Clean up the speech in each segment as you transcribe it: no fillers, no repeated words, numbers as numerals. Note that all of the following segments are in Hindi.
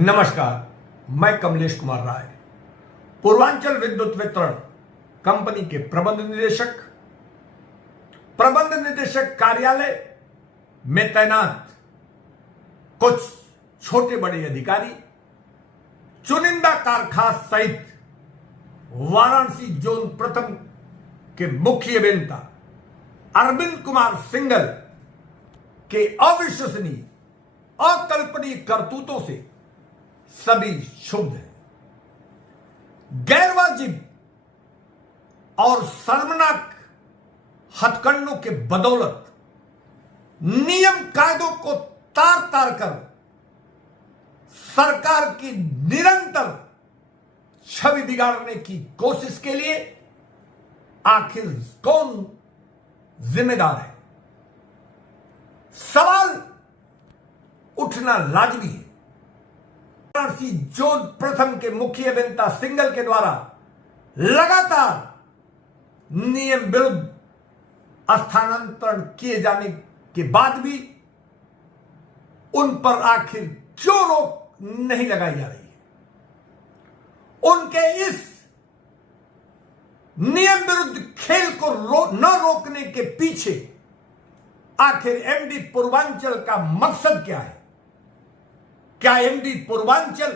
नमस्कार, मैं कमलेश कुमार राय, पूर्वांचल विद्युत वितरण कंपनी के प्रबंध निदेशक कार्यालय में तैनात कुछ छोटे बड़े अधिकारी, चुनिंदा कारखास सहित वाराणसी जोन प्रथम के मुख्य अभियंता अरविंद कुमार सिंघल के अविश्वसनीय अकल्पनीय करतूतों से सभी क्षुब्ध हैं। गैरवाजिब और शर्मनाक हथकंडों के बदौलत नियम कायदों को तार तार कर सरकार की निरंतर छवि बिगाड़ने की कोशिश के लिए आखिर कौन जिम्मेदार है? सवाल उठना लाजमी है। वाराणसी जोन प्रथम के मुख्य अभियंता सिंघल के द्वारा लगातार नियम विरुद्ध स्थानांतरण किए जाने के बाद भी उन पर आखिर क्यों रोक नहीं लगाई जा रही है? उनके इस नियम विरुद्ध खेल को न रोकने के पीछे आखिर एमडी पूर्वांचल का मकसद क्या है? क्या एमडी पूर्वांचल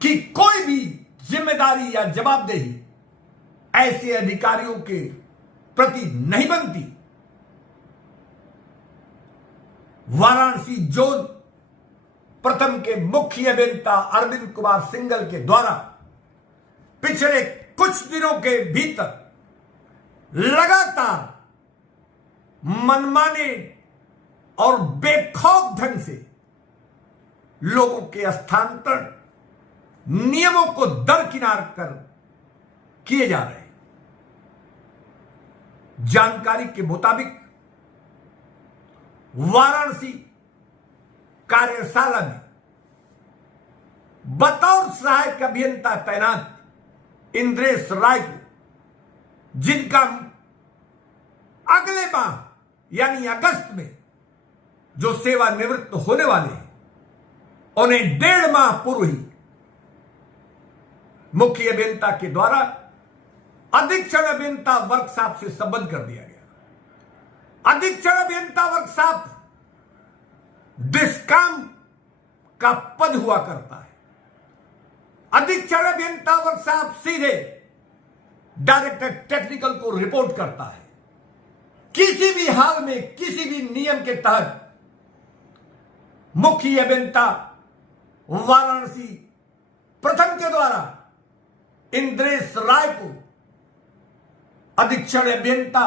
की कोई भी जिम्मेदारी या जवाबदेही ऐसे अधिकारियों के प्रति नहीं बनती? वाराणसी जोन प्रथम के मुख्य अभियंता अरविंद कुमार सिंघल के द्वारा पिछले कुछ दिनों के भीतर लगातार मनमाने और बेखौफ ढंग से लोगों के स्थानांतरण नियमों को दरकिनार कर किए जा रहे हैं। जानकारी के मुताबिक वाराणसी कार्यशाला में बतौर सहायक अभियंता तैनात इंद्रेश राय को, जिनका अगले माह यानी अगस्त में जो सेवानिवृत्त होने वाले हैं, उन्हें 1.5 माह पूर्व ही मुख्य अभियंता के द्वारा अधीक्षण अभियंता वर्कशॉप से संबद्ध कर दिया गया। अधीक्षण अभियंता वर्कशॉप डिस्काम का पद हुआ करता है। अधीक्षण अभियंता वर्कशॉप सीधे डायरेक्टर टेक्निकल को रिपोर्ट करता है। किसी भी हाल में किसी भी नियम के तहत मुख्य अभियंता वाराणसी प्रथम के द्वारा इंद्रेश राय को अधीक्षण अभियंता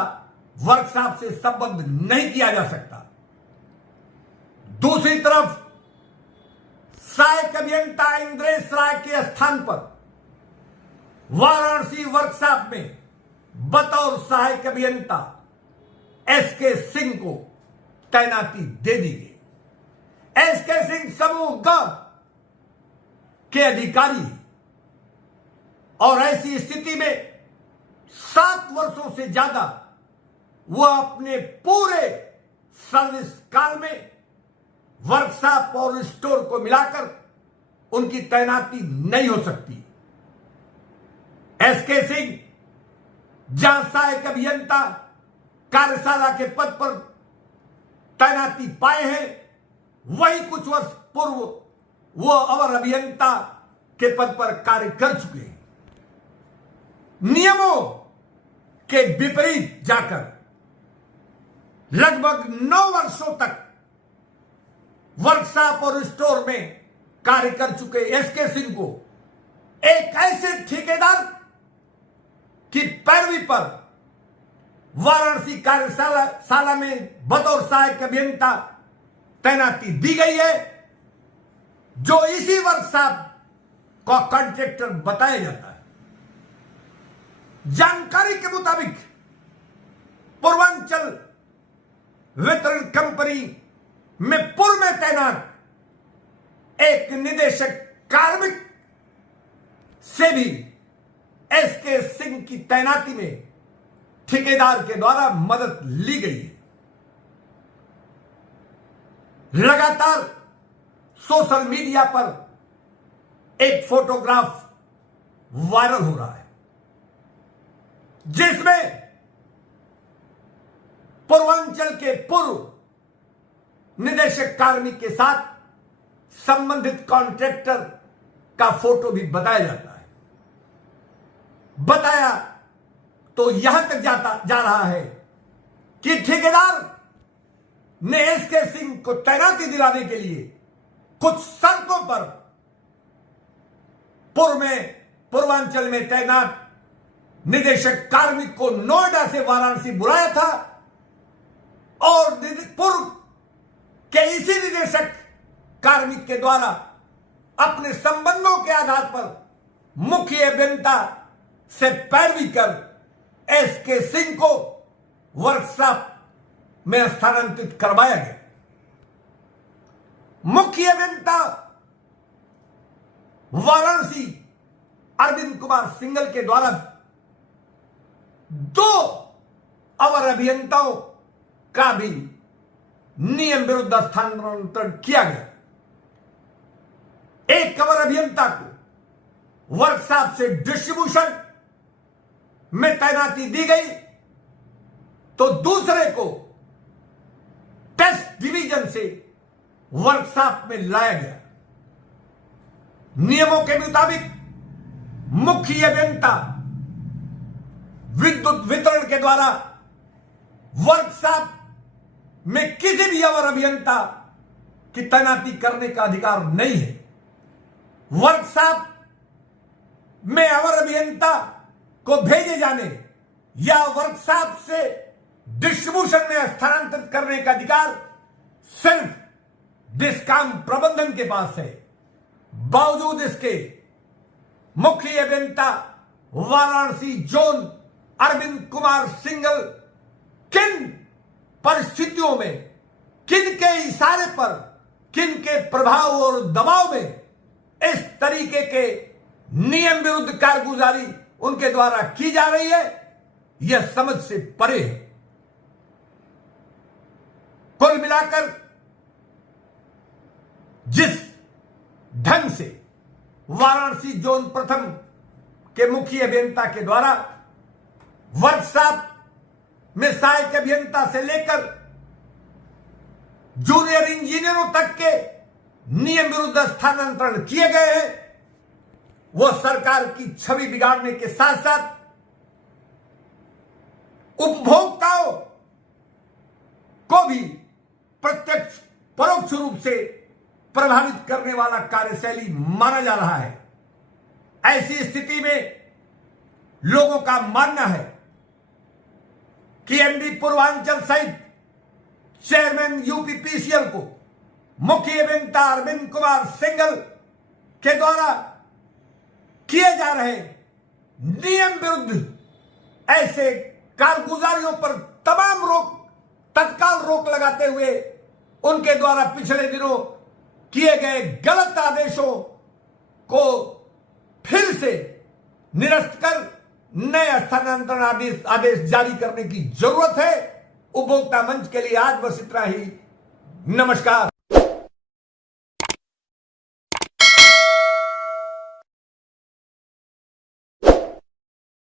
वर्कशॉप से संबद्ध नहीं किया जा सकता। दूसरी तरफ सहायक अभियंता इंद्रेश राय के स्थान पर वाराणसी वर्कशॉप में बतौर सहायक अभियंता एसके सिंह को तैनाती दे दी गई। एसके सिंह समूह ग के अधिकारी और ऐसी स्थिति में 7 वर्षों से ज्यादा वह अपने पूरे सर्विस काल में वर्कशॉप और स्टोर को मिलाकर उनकी तैनाती नहीं हो सकती। एसके सिंह जहां सहायक अभियंता कार्यशाला के पद पर तैनाती पाए हैं, वही कुछ वर्ष पूर्व वह अवर अभियंता के पद पर कार्य कर चुके हैं। नियमों के विपरीत जाकर लगभग 9 वर्षों तक वर्कशॉप और स्टोर में कार्य कर चुके एसके सिंह को एक ऐसे ठेकेदार की पैरवी पर वाराणसी कार्यशाला में बतौर सहायक अभियंता तैनाती दी गई है, जो इसी वर्कशॉप का कॉन्ट्रैक्टर बताया जाता है। जानकारी के मुताबिक पूर्वांचल वितरण कंपनी में पूर्व में तैनात एक निदेशक कार्मिक से भी एसके सिंह की तैनाती में ठेकेदार के द्वारा मदद ली गई है। लगातार सोशल मीडिया पर एक फोटोग्राफ वायरल हो रहा है जिसमें पूर्वांचल के पूर्व निदेशक कार्मिक के साथ संबंधित कॉन्ट्रैक्टर का फोटो भी बताया जाता है। बताया तो यहां तक जा रहा है कि ठेकेदार ने एसके सिंह को तैनाती दिलाने के लिए कुछ शर्तों पर पूर्वांचल में तैनात निदेशक कार्मिक को नोएडा से वाराणसी बुलाया था और पूर्व के इसी निदेशक कार्मिक के द्वारा अपने संबंधों के आधार पर मुख्य अभियंता से पैरवी कर एसके सिंह को वर्कशॉप में स्थानांतरित करवाया गया। मुख्य अभियंता वाराणसी अरविंद कुमार सिंगल के द्वारा 2 अवर अभियंताओं का भी नियम विरुद्ध स्थानांतरण किया गया। एक अवर अभियंता को वर्कशॉप से डिस्ट्रीब्यूशन में तैनाती दी गई तो दूसरे को टेस्ट डिवीजन से वर्कशॉप में लाया गया। नियमों के मुताबिक मुख्य अभियंता विद्युत वितरण के द्वारा वर्कशॉप में किसी भी अवर अभियंता की तैनाती करने का अधिकार नहीं है। वर्कशॉप में अवर अभियंता को भेजे जाने या वर्कशॉप से डिस्ट्रीब्यूशन में स्थानांतरित करने का अधिकार सिर्फ डिस्कॉम प्रबंधन के पास है। बावजूद इसके मुख्य अभियंता वाराणसी जोन अरविंद कुमार सिंगल किन परिस्थितियों में, किन के इशारे पर, किन के प्रभाव और दबाव में इस तरीके के नियम विरुद्ध कारगुजारी उनके द्वारा की जा रही है, यह समझ से परे है। कुल मिलाकर जिस ढंग से वाराणसी जोन प्रथम के मुख्य अभियंता के द्वारा वर्कशॉप में सहायक अभियंता से लेकर जूनियर इंजीनियरों तक के नियम विरुद्ध स्थानांतरण किए गए हैं, वह सरकार की छवि बिगाड़ने के साथ साथ उपभोक्ताओं को भी प्रत्यक्ष परोक्ष रूप से प्रभावित करने वाला कार्यशैली माना जा रहा है। ऐसी स्थिति में लोगों का मानना है कि एमडी पूर्वांचल सहित चेयरमैन यूपीपीसीएल को मुख्य अभियंता अरविंद कुमार सिंगल के द्वारा किए जा रहे नियम विरुद्ध ऐसे कारगुजारियों पर तत्काल रोक लगाते हुए उनके द्वारा पिछले दिनों किए गए गलत आदेशों को फिर से निरस्त कर नए स्थानांतरण आदेश जारी करने की जरूरत है। उपभोक्ता मंच के लिए आज बस इतना ही। नमस्कार।